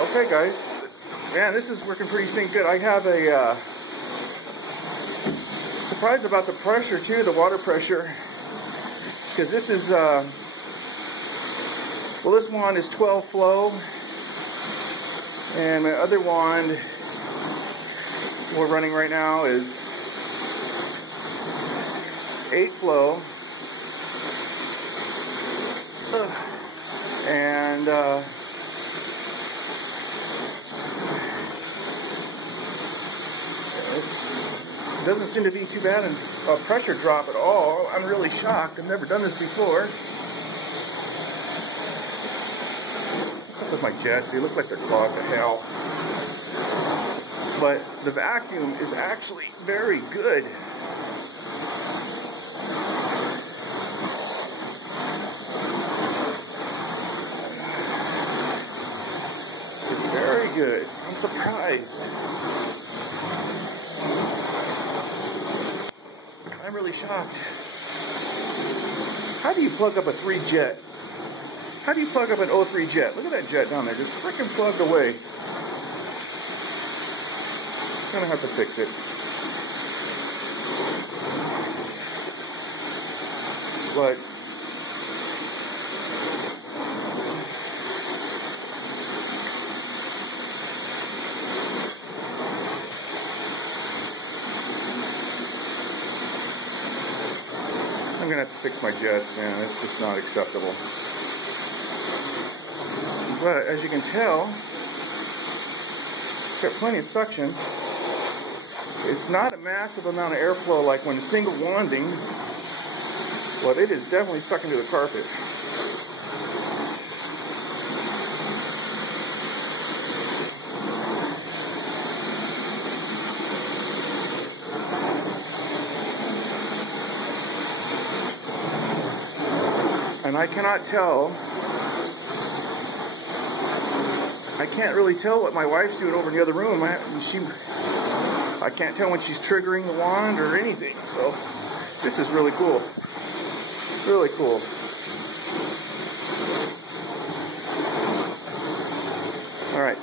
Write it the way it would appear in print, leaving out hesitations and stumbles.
Okay, guys. Man, this is working pretty good. I have a surprise about the pressure too, the water pressure. Because this is, well, this wand is 12 flow. And my other wand we're running right now is 8 flow. And it doesn't seem to be too bad in a pressure drop at all. I'm really shocked. I've never done this before. What's up with my jets? They look like they're clogged to hell. But the vacuum is actually very good. It's very good. I'm surprised. I'm really shocked. How do you plug up a 3 jet? How do you plug up an O3 jet? Look at that jet down there, just freaking plugged away. I'm gonna have to fix it. But I'm gonna have to fix my jets, man. It's just not acceptable. But as you can tell, it's got plenty of suction. It's not a massive amount of airflow like when single wanding, but it is definitely sucking to the carpet. And I cannot tell. I can't really tell what my wife's doing over in the other room. I can't tell when she's triggering the wand or anything. So this is really cool. Really cool. All right.